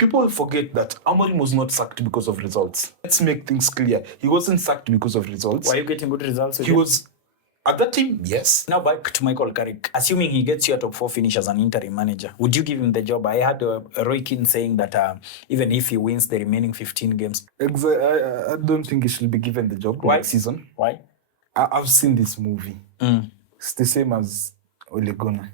people forget that Amorim was not sacked because of results. Let's make things clear. He wasn't sacked because of results. Were you getting good results? He was at that team, yes. Now back to Michael Carrick. Assuming he gets you a top 4 finish as an interim manager, would you give him the job? I had Roy Keane saying that even if he wins the remaining 15 games, I don't think he should be given the job next season. Why? I've seen this movie. It's the same as Ole Gunnar.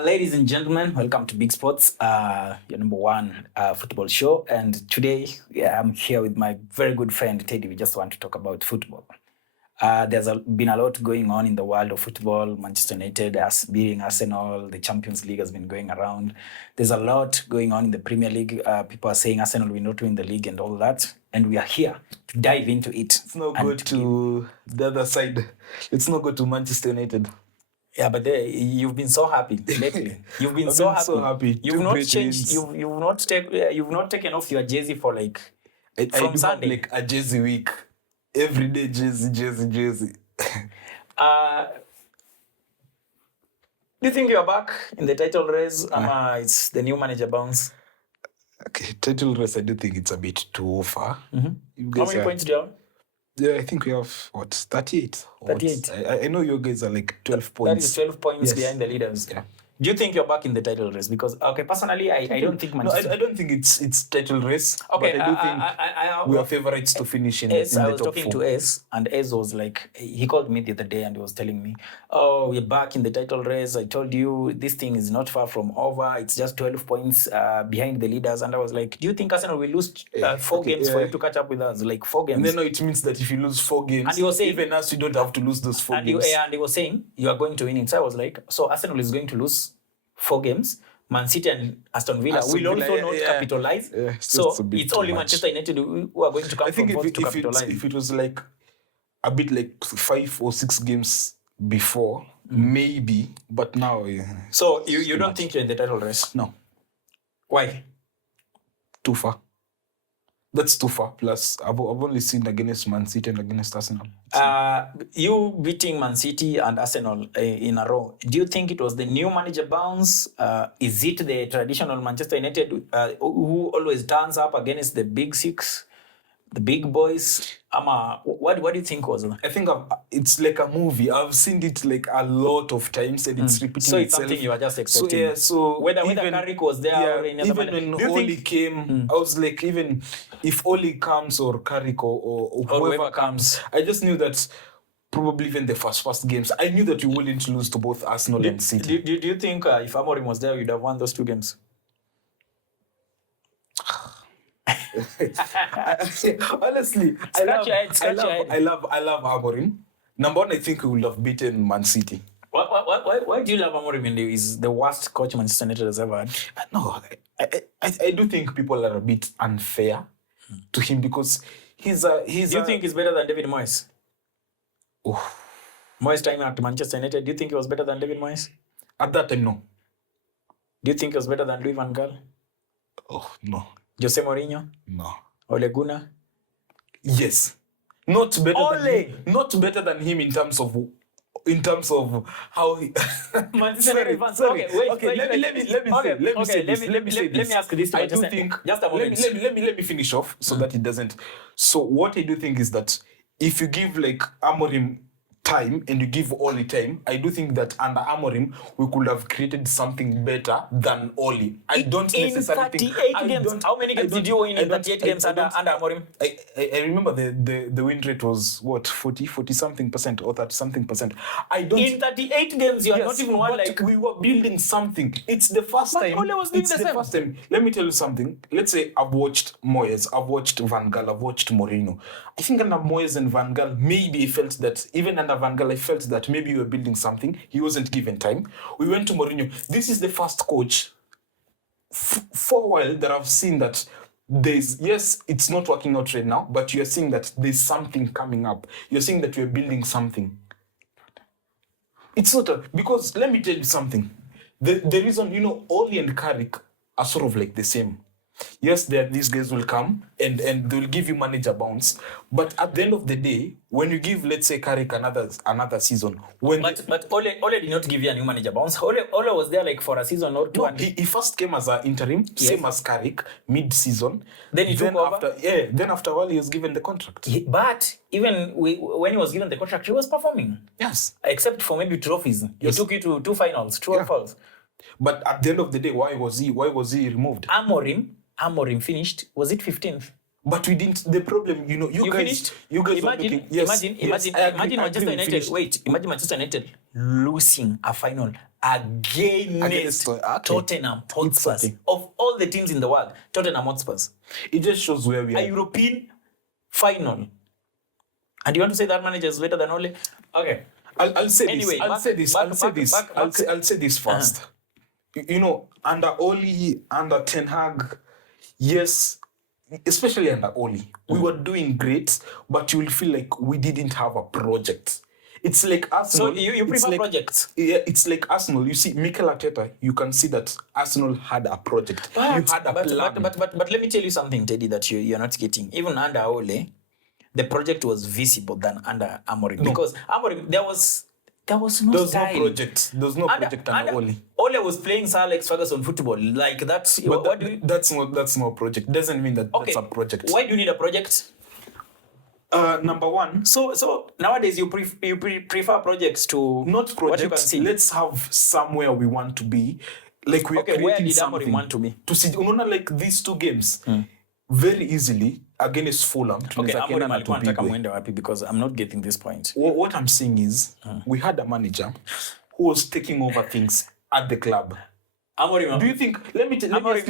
Ladies and gentlemen, welcome to Big Sports, your number one football show. And today I'm here with my very good friend Teddy. We just want to talk about football. There's been a lot going on in the world of football. Manchester United has beating Arsenal. The Champions League has been going around. There's a lot going on in the Premier League. People are saying Arsenal will not win the league and all that. And we are here to dive into it. Let's not go to the other side. Let's not go to Manchester United. Yeah, but you've been so happy lately. You've been so happy. You've not changed. You've not taken off your jersey for like from Sunday. Like a jersey week. Every day jersey. Do you think you're back in the title race? It's the new manager bounce. Okay, title race. I do think it's a bit too far. Mm-hmm. How many points do you have? Yeah, I think we have 38. 38. I know you guys are like 12 points. That is 12 points behind the leaders. Yeah. Do you think you're back in the title race? Because personally, I don't think Manchester. No, I don't think it's title race. Okay, but I do think we are favorites to finish in the top 4. I was talking to S, and S was like, he called me the other day and he was telling me, "Oh, we're back in the title race. I told you this thing is not far from over. It's just 12 points behind the leaders." And I was like, "Do you think Arsenal will lose 4 games for you to catch up with us? Like 4 games?" And then it means that if you lose 4 games, and he was saying, even us, you don't have to lose those 4 games. And he was saying, you are going to win it. So I was like, so Arsenal is going to lose 4 games. Man City and Aston Villa will also not capitalize. Yeah, so it's only Manchester United who are going to come from both to capitalize. If it was like a bit like 5 or 6 games before, maybe, but now... So you don't think you're in the title race? No. Why? Too far. That's too far. Plus, I've only seen against Man City and against Arsenal. You beating Man City and Arsenal in a row. Do you think it was the new manager bounce? Is it the traditional Manchester United who always turns up against the big 6, the big boys? What do you think was? I think it's like a movie. I've seen it like a lot of times and it's repeating so it's itself. Something you are just expecting. So whether Carrick was there or any other even when Oli came, I was like, even if Oli comes or Carrick or whoever comes, I just knew that probably even the first games, I knew that we wouldn't lose to both Arsenal and City. Do you think if Amorim was there, you'd have won those 2 games? Honestly, I love Amorim. Number 1, I think we would have beaten Man City. Why do you love Amorim? He's the worst coach Manchester United has ever had. No, I do think people are a bit unfair to him because he's. Do you think he's better than David Moyes? Oh. Moyes time at Manchester United, do you think he was better than David Moyes? At that time, no. Do you think he was better than Louis van Gaal? Oh, no. Jose Mourinho? No. Ole Gunnar? Yes. Not better than him in terms of how he sorry. Okay, let me ask this. I do think just a moment. Let me finish off so that it doesn't. So what I do think is that if you give like Amorim time and you give Oli time, I do think that under Amorim we could have created something better than Oli. I don't necessarily think 38 games. How many games did you win in 38 games under Amorim? I remember the win rate was what 40 something percent or 30 something percent. I don't in 38 games you are not even one like we were building something. It's the first time. Ole was doing the first time. Let me tell you something. Let's say I've watched Moyes, I've watched Van Gaal, I've watched Mourinho. I think under Moyes and Van Gaal, maybe I felt that even under Van Gaal, I felt that maybe we were building something. He wasn't given time. We went to Mourinho. This is the first coach for a while that I've seen that yes, it's not working out right now, but you're seeing that there's something coming up. You're seeing that we're building something. It's not because let me tell you something. The reason, Oli and Carrick are sort of like the same. Yes, these guys will come and they'll give you manager bounce. But at the end of the day, when you give, let's say, Carrick another season, but Ole did not give you a new manager bounce. Ole was there like for a season or two. No, he first came as an interim, same as Carrick, mid-season. Then he took over. Then after a while, he was given the contract. But even when he was given the contract, he was performing. Yes. Except for maybe trophies. He took you to 2 finals, true or false. But at the end of the day, why was he removed? Amorim finished, was it 15th? But we didn't. The problem, you guys finished. You guys Imagine Manchester United. Wait, imagine Manchester United losing a final against Tottenham Hotspurs. Of all the teams in the world, Tottenham Hotspurs. It just shows where we are. A European final. And you want to say that manager is better than Ole? Okay. I'll say anyway, this. I'll say this first. Under Ole, under Ten Hag, yes, especially under Ole, we were doing great, but you will feel like we didn't have a project. It's like Arsenal. So you prefer projects? Yeah, it's like Arsenal. You see, Mikel Arteta, you can see that Arsenal had a project. You had a plan. But let me tell you something, Teddy, that you're not getting. Even under Ole, the project was visible than under Amorim. Because Amorim, there was no style. No project. There's no project under Ole. Ole was playing Sir Alex Ferguson football. Like that's that's not a project. Doesn't mean that that's a project. Why do you need a project? Number one. So nowadays you prefer projects to not projects. Let's have somewhere we want to be. Like we are creating where did something. Amorim want to be? To see, like these 2 games, very easily against Fulham. Amorim alikuwa anataka muende wapi because I'm not getting this point. What I'm saying is, we had a manager who was taking over things at the club. Amorim, do you think? Let me ask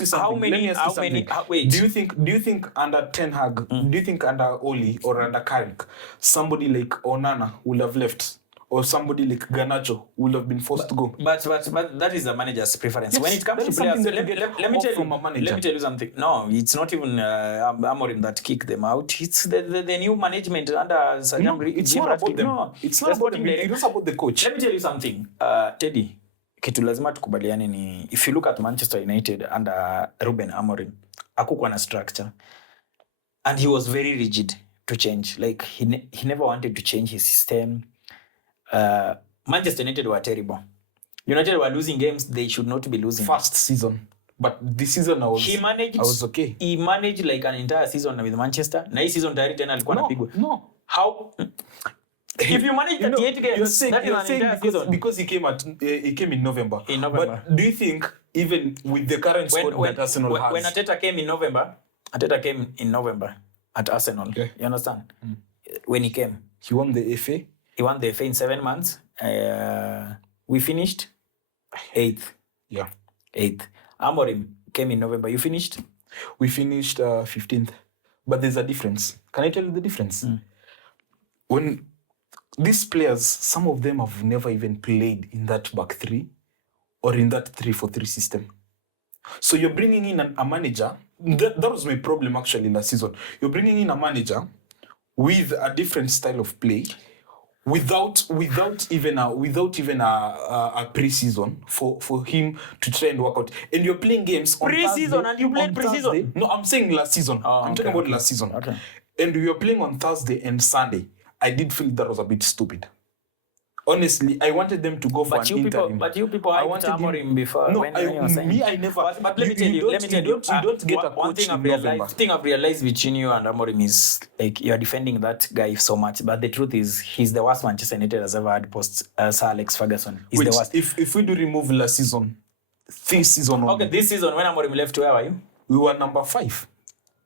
you something. Wait. Do you think under Ten Hag? Do you think under Ole or under Carrick, somebody like Onana would have left? Or somebody like Garnacho would have been forced to go. But that is the manager's preference. Yes, when it comes to players, let me tell you something. No, it's not even Amorim that kicked them out. It's the new management under Sir Jim. It's not about them. No, it's not about them. It's about the coach. Let me tell you something, Teddy. Kitu lazima tukubaliane ni if you look at Manchester United under Ruben Amorim, hakukuwa na structure. And he was very rigid to change. Like he never wanted to change his system. Manchester United were terrible. United were losing games they should not be losing. First season. But this season I was okay. He managed like an entire season with Manchester. Na hii season tayari tena alikuwa anapigwa. No. How? If you manage 38 games, that is an entire season. Because he came in November. But do you think even with the current squad that Arsenal has? When Arteta came in November at Arsenal. Okay. You understand? When he came. He won the FA. He won the FA in 7 months. We finished 8th. Yeah. 8th. Amorim came in November. You finished? We finished 15th. But there's a difference. Can I tell you the difference? When these players, some of them have never even played in that back 3 or in that 3-4-3 system. So you're bringing in a manager. That was my problem actually last season. You're bringing in a manager with a different style of play. Without even a pre-season for him to try and work out, and you're playing games on pre-season Thursday, and you played pre-season. No, I'm saying last season. I'm talking about last season. Okay. And we were playing on Thursday and Sunday. I did feel that was a bit stupid. Honestly, I wanted them to go for an interim. But you people wanted Amorim before. No, I never. But let me tell you. You don't get a coach in November. One thing I've realized between you and Amorim is like you're defending that guy so much. But the truth is, he's the worst Manchester United has ever had post Sir Alex Ferguson. He's the worst. If we do remove last season, this season. Okay, this season when Amorim left, where were you? We were number 5.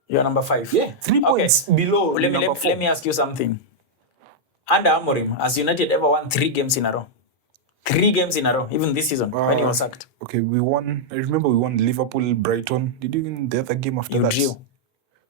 You're number 5. Yeah, 3 points below. Let me ask you something. Under Amorim, has United ever won 3 games in a row? 3 games in a row, even this season, when he was sacked. Okay, we won. I remember we won Liverpool, Brighton. Did you win the other game after that? You drew.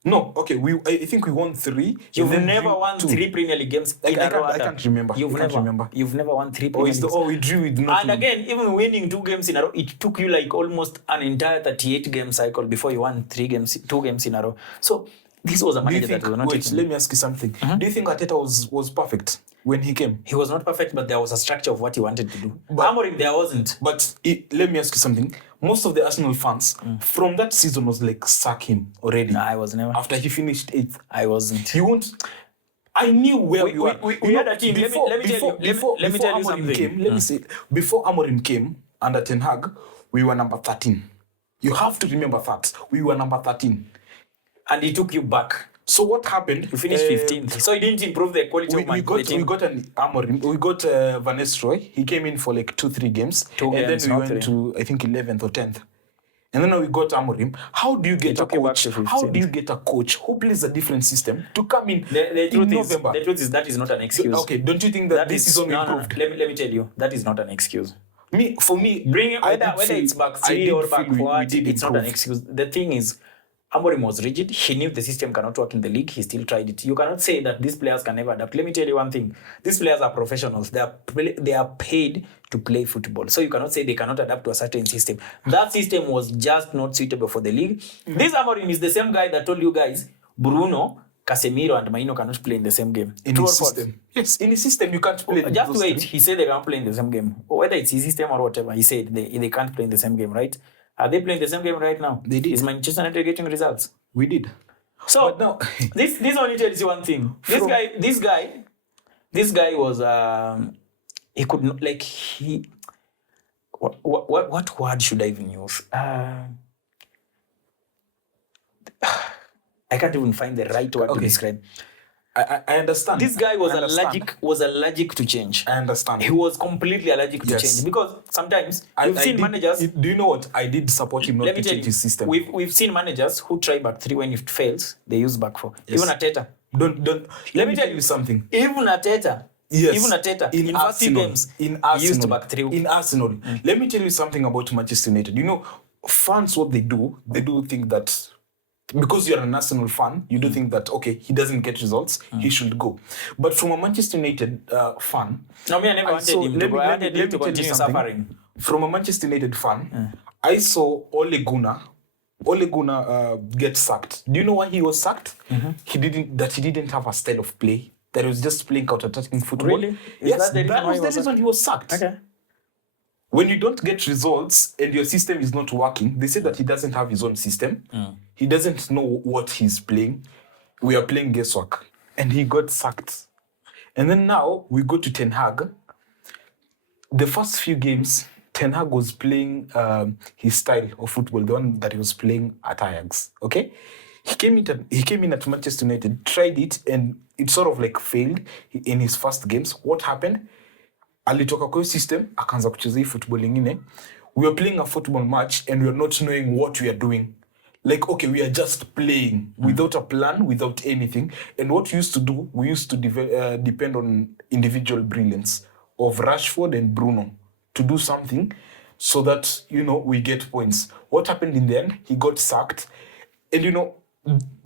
No, okay. I think we won 3. You've never won 3 Premier League games in a row. I can't remember. You've never won 3 Premier League games. We drew with nothing. And again, even winning 2 games in a row, it took you like almost an entire 38 game cycle before you won 2 games in a row. So This was a Do you manager think, that was not wait, taking. let me ask you something. Do you think Arteta was perfect when he came? He was not perfect, but there was a structure of what he wanted to do. But- Amorim, there wasn't. But let me ask you something. Most of the Arsenal fans from that season was like, sack him already. No, I was never. After he finished 8th. I wasn't. You won't. I knew where we were. We had a team. Let me tell you Amorim something. came, let me say, before Amorim came under Ten Hag, we were number 13. You have to remember that. We were number 13. And he took you back. So what happened? You finished 15th. So he didn't improve the quality of We got an Amorim. We got Van Nistelrooy. He came in for like 2-3 games. Two and games, then we not went 3. to, I think, 11th or 10th. And then we got Amorim. How do you get a took you back coach? to 15th. How do you get a coach who plays a different system to come in The in truth is, November? the truth is that is not an excuse. Okay, don't you think that this is season no. improved? Let me tell you, that is not an excuse. For me, Bring it, I whether did feel- it's back I 3 did or feel back we 4, did it's not an improve. excuse. The thing is, Amorim was rigid. He knew the system cannot work in the league. He still tried it. You cannot say that these players can never adapt. Let me tell you one thing. These players are professionals. They are paid to play football. So you cannot say they cannot adapt to a certain system. That system was just not suitable for the league. This Amorim is the same guy that told you guys, Bruno, Casemiro and Maino cannot play in the same game. In True his or false? system. Yes, in his system, you can't play. Just those wait. three. He said they can't play in the same game. Whether it's his system or whatever, he said they can't play in the same game, right? Are they playing the same game right now? They did. Is Manchester United getting results? We did. So But now, this only tells you one thing. This guy was he could not like he. What word should I even use? I can't even find the right word to Okay. describe. I understand. This guy was I understand. allergic to change. I understand. He was completely allergic to Yes. change because sometimes I we've seen did- managers. Do you know what? I did support him not Let me to tell change you, his system. we've seen managers who try back 3 when it fails, they use back 4. Yes. Even Arteta. Don't. Let me tell you something. Even Arteta. Yes. Even Arteta. In first 2 Arsenal, games, in he Arsenal, used back 3. In Arsenal, let me tell you something about Manchester United. You know, fans, what they do think that because you're an Arsenal fan, you do think that, okay, he doesn't get results, he should go. But from a Manchester United fan, No, me, I never wanted him to go. I wanted him to continue suffering. From a Manchester United fan, I saw Ole Gunnar get sacked. Do you know why he was sacked? He didn't have a style of play. That he was just playing counter-attacking football. Really? Is Yes, that the reason that why was he the was reason he was sacked. Okay. When you don't get results and your system is not working, they say that he doesn't have his own system. He doesn't know what he's playing. We are playing guesswork. And he got sacked. And then now we go to Ten Hag. The first few games, Ten Hag was playing his style of football, the one that he was playing at Ajax. Okay? He came in at Manchester United, tried it, and it sort of like failed in his first games. What happened? Alitoka kwa system, akaanza kucheza hii football ingine. We are playing a football match and we are not knowing what we are doing. Like, okay, we are just playing without a plan, without anything. And what we used to do, we used to depend on individual brilliance of Rashford and Bruno to do something so that, we get points. What happened in the end? He got sacked. And,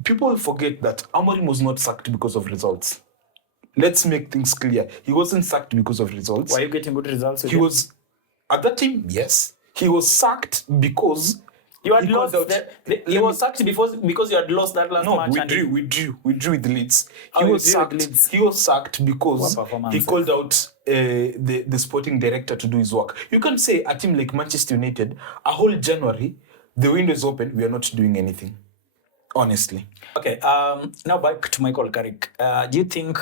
people forget that Amorim was not sacked because of results. Let's make things clear. He wasn't sacked because of results. Why are you getting good results? He was, at that time, yes. He was sacked because You had he lost. called out- He was sacked because you had lost that last match. we drew with Leeds. Oh, you drew with Leeds. He was sacked because What performance? he called out the sporting director to do his work. You can say a team like Manchester United, a whole January, the window is open, we are not doing anything. Honestly. Okay. Now back to Michael Carrick. Do you think,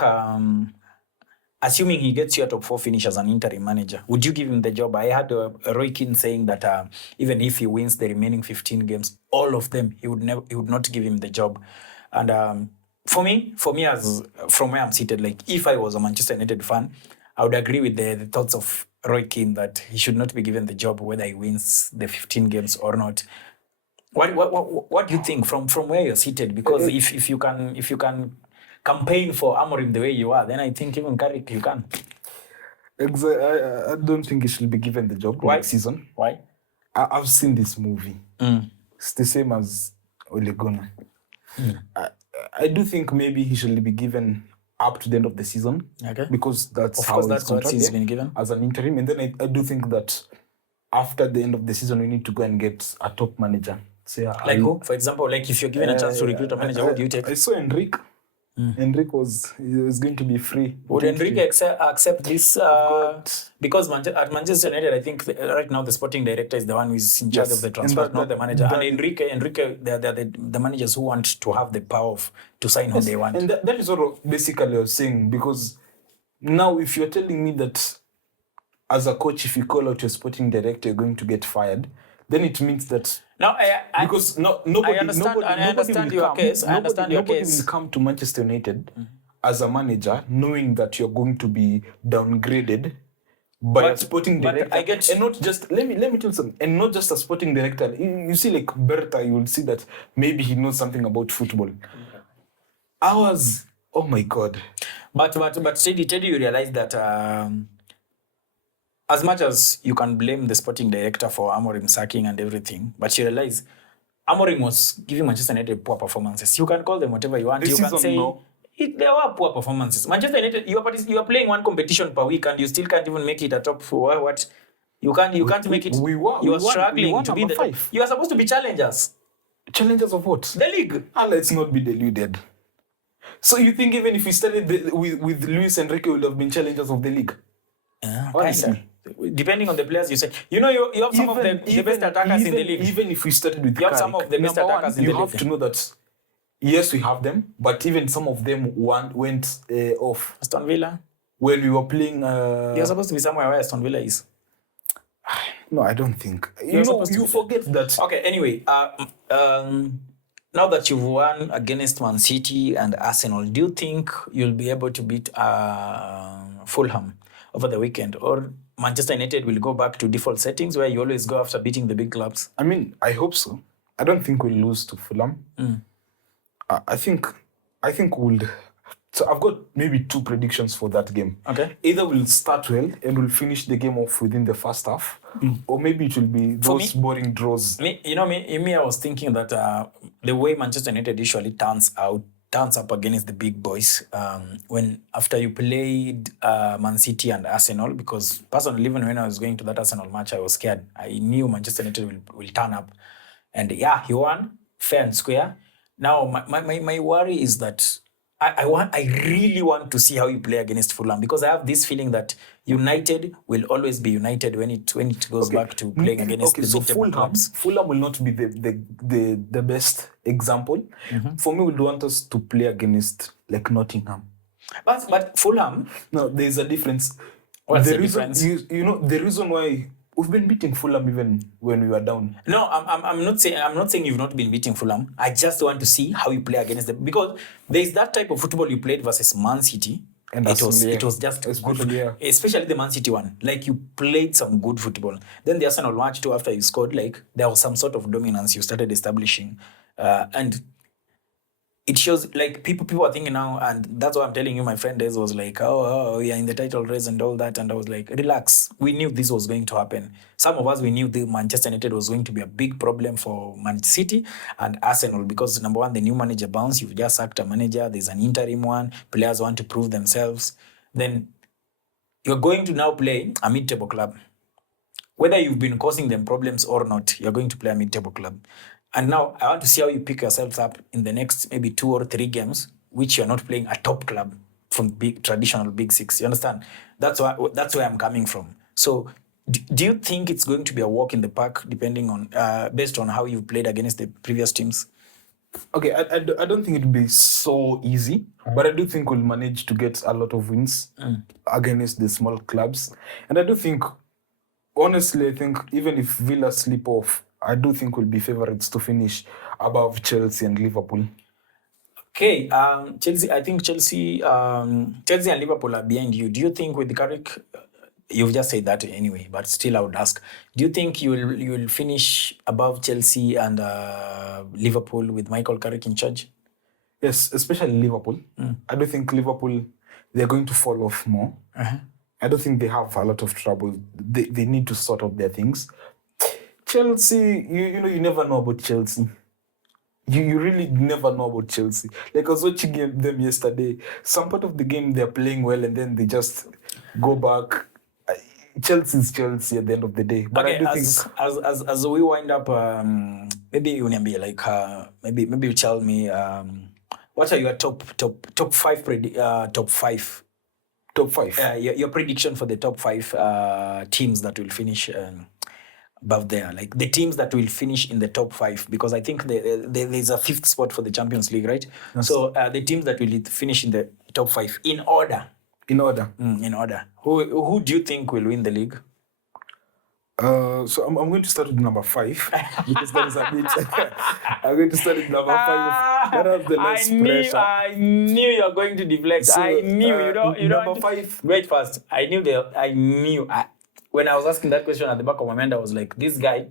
assuming he gets you a top 4 finish as an interim manager, would you give him the job? I had Roy Keane saying that even if he wins the remaining 15 games, all of them, he would not give him the job. And for me, as from where I'm seated, like if I was a Manchester United fan, I would agree with the thoughts of Roy Keane that he should not be given the job whether he wins the 15 games or not. What do you think from where you're seated? Because if you can campaign for Amorim the way you are, then I think even Carrick you can. I don't think he should be given the job next season. Why? I've seen this movie. It's the same as Ole Gunnar. I do think maybe he should be given up to the end of the season. Okay. Because that's Of how course, his that's what contract he's is been given. as an interim. And then I do think that after the end of the season, we need to go and get a top manager, So yeah, Like who? For example, like if you're given a chance to recruit a manager, who do you take? I saw Enrique. Enrique was going to be free. Would Enrique accept this? got- Because at Manchester United, I think right now the sporting director is the one who is in charge Yes, of the and transfer, that- not the manager. that- And Enrique, they're the managers who want to have the power to sign who they want. And that is what basically I was saying, because now if you're telling me that as a coach, if you call out your sporting director, you're going to get fired, then it means that Now, because nobody, I understand- nobody, I understand will your come, case. I understand your nobody case. will come to Manchester United as a manager knowing that you're going to be downgraded by a sporting but director. I get- and not just let me tell you something, and not just a sporting director. You see, like Berta, you will see that maybe he knows something about football. Ours, oh my god. But Teddy, you realize that as much as you can blame the sporting director for Amorim sacking and everything, but you realize Amorim was giving Manchester United poor performances. You can call them whatever you want. This You can season, say no. there were poor performances. Manchester United, you are playing one competition per week and you still can't even make it a top four. What? You can't make it. we won- You we are won- struggling we won to be in the number top. 5. You are supposed to be challengers. Challengers of what? The league. Let's not be deluded. So you think even if we started with Luis Enrique, we would have been challengers of the league? Honestly. Kinda. Depending on the players you say. You have some of the best attackers in the league. Even if we started with You have some Carrick, of the best number attackers one, in the you have league. to know that yes, we have them, but even some of them went off Aston Villa. when we were playing. You're supposed to be somewhere where Aston Villa is. No, I don't think. You're supposed to You be forget that. Okay, anyway, now that you've won against Man City and Arsenal, do you think you'll be able to beat Fulham over the weekend? Or Manchester United will go back to default settings where you always go after beating the big clubs? I mean, I hope so. I don't think we'll lose to Fulham. I think we'll. So I've got maybe 2 predictions for that game. Okay. Either we'll start well and we'll finish the game off within the first half, or maybe it will be those boring draws. I was thinking that the way Manchester United usually turns up against the big boys when after you played Man City and Arsenal, because personally, even when I was going to that Arsenal match, I was scared. I knew Manchester United will turn up. And yeah, he won fair and square. Now, my worry is that I really want to see how you play against Fulham, because I have this feeling that United will always be United when it goes back to playing against the big table clubs. Fulham will not be the best example. For me, we'd want us to play against like Nottingham. But Fulham, No, there's a difference. What's the the reason, difference? You know the reason why we've been beating Fulham even when we were down. no, I'm not saying you've not been beating Fulham. I just want to see how you play against them, because there's that type of football you played versus Man City. And it was Arsenal, just especially, good, yeah. especially the Man City one. Like, you played some good football. Then the Arsenal match too, after you scored, like there was some sort of dominance you started establishing, and it shows like people are thinking now, and that's why I'm telling you, my friend Des was like, oh, yeah, in the title race and all that, and I was like, relax. We knew this was going to happen. Some of us, we knew the Manchester United was going to be a big problem for Man City and Arsenal, because number one, the new manager bounce. You've just sacked a manager. There's an interim one. Players want to prove themselves. Then you're going to now play a mid-table club. Whether you've been causing them problems or not, you're going to play a mid-table club. And now I want to see how you pick yourselves up in the next maybe 2 or 3 games, which you're not playing a top club from big traditional big 6. You understand? That's where I'm coming from. So do you think it's going to be a walk in the park, depending on based on how you've played against the previous teams? Okay, I don't think it'll be so easy, but I do think we'll manage to get a lot of wins against the small clubs. And I do think, honestly, I think even if Villa slip off, I do think we'll be favourites to finish above Chelsea and Liverpool. Okay, Chelsea. I think Chelsea and Liverpool are behind you. Do you think with Carrick, you've just said that anyway, but still I would ask, do you think you will finish above Chelsea and Liverpool with Michael Carrick in charge? Yes, especially Liverpool. I do think Liverpool, they're going to fall off more. I don't think they have a lot of trouble. They need to sort out their things. Chelsea, you never know about Chelsea. You really never know about Chelsea. Like, I was watching them yesterday. Some part of the game they're playing well, and then they just go back. Chelsea is Chelsea at the end of the day. But Okay, I do think as we wind up maybe uniambie like maybe you tell me what are your top five top five Top 5. your prediction for the top 5 teams that will finish above there, like the teams that will finish in the top 5, because I think there's a 5th spot for the Champions League, right? Yes. So the teams that will finish in the top 5 in order. In order. In order. Who do you think will win the league? So I'm going to start with number 5 because that is a bit. I'm going to start with number 5. That has the less pressure. I knew you were going to deflect. So, I knew you don't. number 5. Wait first. I knew. When I was asking that question at the back of my mind, I was like, this guy,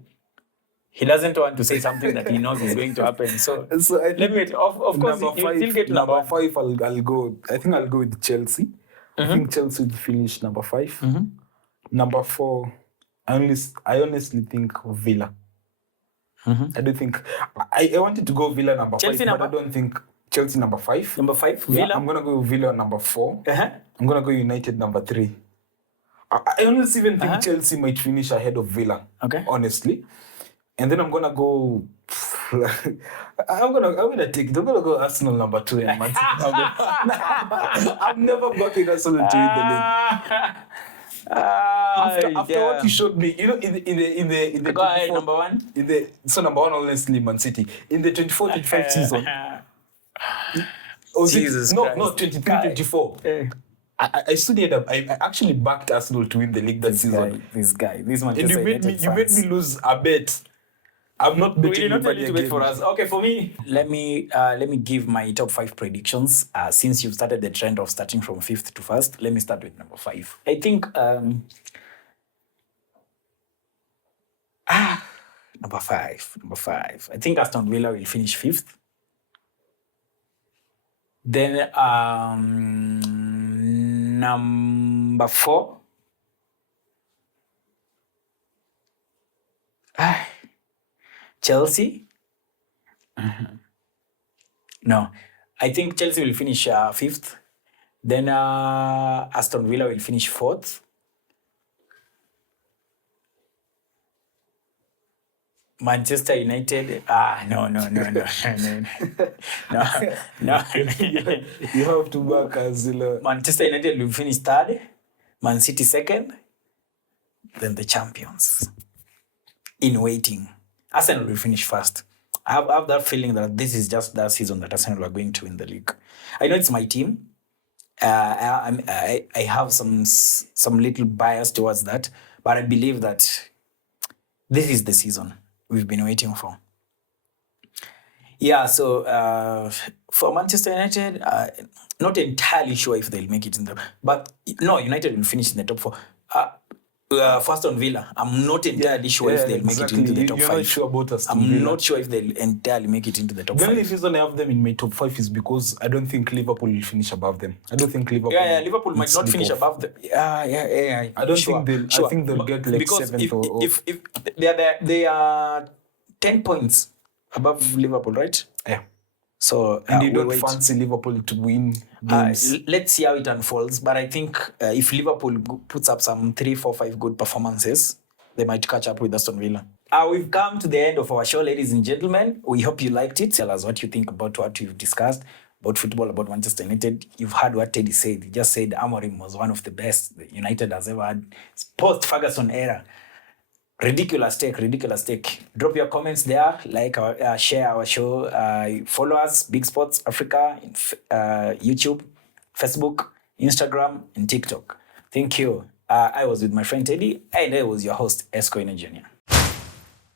he doesn't want to say something that he knows is going to happen. So I let me. Of course, you still get to number 5. I'll go. I think I'll go with Chelsea. I think Chelsea will finish number 5. Number 4. I honestly think Villa. I don't think I wanted to go Villa number Chelsea 5, but I don't think Chelsea number 5. Number 5, Villa. Yeah, I'm gonna go Villa number 4. I'm gonna go United number 3. I honestly even think Chelsea might finish ahead of Villa. Okay. Honestly. And then I'm gonna go I'm gonna take it. I'm gonna go Arsenal number 2 and Man City number 1. I'm never backing Arsenal to win the league. After what you showed me, in the go ahead, number 1. Number 1 honestly Man City in the 24-25 season. Jesus no, Christ. no 23-24. I stood here. I actually backed Arsenal to win the league that season. This one. And you made me lose a bet. I'm not betting. We did not tell you to wait for us. Okay, for me, let me give my top 5 predictions. Since you've started the trend of starting from 5th to 1st, let me start with number 5. I think number 5. I think Aston Villa will finish 5th. Then number 4. Chelsea? No. I think Chelsea will finish 5th. Then Aston Villa will finish 4th. Manchester United. No. You have to back Azila. Manchester United will finish 3rd. Man City 2nd. Then the champions. In waiting. Arsenal will finish 1st. I have that feeling that this is just that season that Arsenal are going to win the league. I know it's my team. I have some little bias towards that, but I believe that this is the season we've been waiting for. Yeah, so for Manchester United, not entirely sure if they'll make it in but no, United will finish in the top 4. For Aston Villa, I'm not entirely sure if they'll make it into the top 5. You're not sure about Aston Villa. I'm not sure if they'll entirely make it into the top 5. The only reason I have them in my top 5 is because I don't think Liverpool will finish above them. I don't think Liverpool. Liverpool might not finish above them. I don't think they'll. Sure. I think they'll get like because 7th if they are 10 points above Liverpool, right? Yeah. So and you don't fancy Liverpool to win games. Let's see how it unfolds. But I think if Liverpool puts up some 3, 4, 5 good performances, they might catch up with Aston Villa. We've come to the end of our show, ladies and gentlemen. We hope you liked it. Tell us what you think about what we've discussed about football, about Manchester United. You've heard what Teddy said. He just said Amorim was one of the best that United has ever had. It's post-Ferguson era. Ridiculous take. Drop your comments there, like our share our show, follow us, Big Sports Africa, in YouTube, Facebook, Instagram, and TikTok. Thank you. I was with my friend Teddy, and I was your host, Esco Jr.